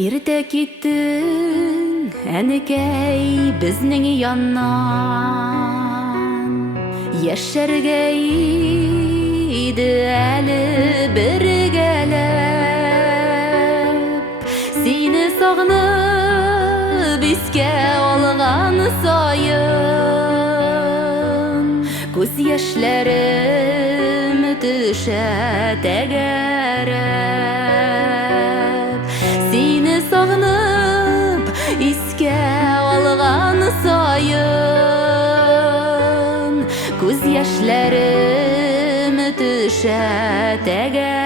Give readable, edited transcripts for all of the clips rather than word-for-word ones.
Иртә киттең, әнекәй, безнең яннан. Яшәргә иде әле бергәләп. Сине сагынып искә алган саен, күз яшьләрем төшә тәгәрәп. Сине сагынып искә алган саен, күз яшьләрем төшә тәгәрәп.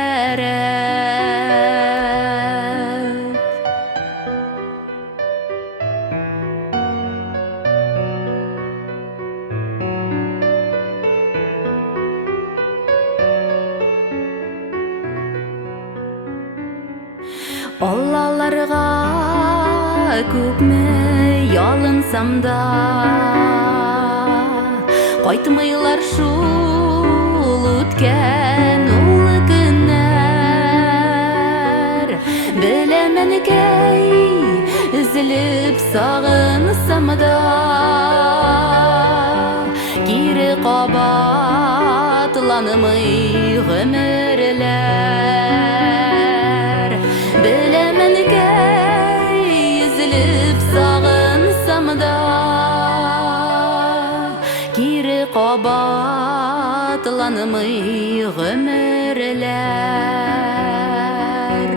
Аллаларга күпме ялынсам да, кайтмыйлар шул үткән улы көннәр. Беләм әнекәй, өзелеп сагынсам да, кире кабатланмый гомерләр. Беләм әнекәй, өзелеп сагынсам да, кире кабатланмый гомерләр.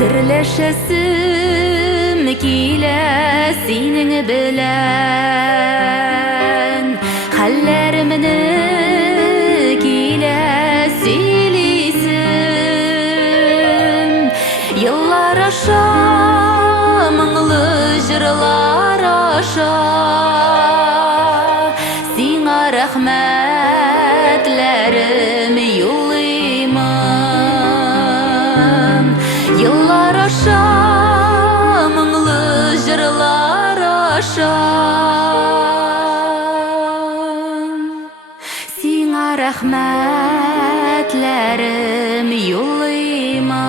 Серләшәсем килә синең белән, хәлләремне килә сөйлисем. Еллар аша, моңлы җырлар аша, сиңа рәхмәтләрем юллыймын. Еллар аша, моңлы җырлар аша, сиңа рәхмәтләрем юллыймын.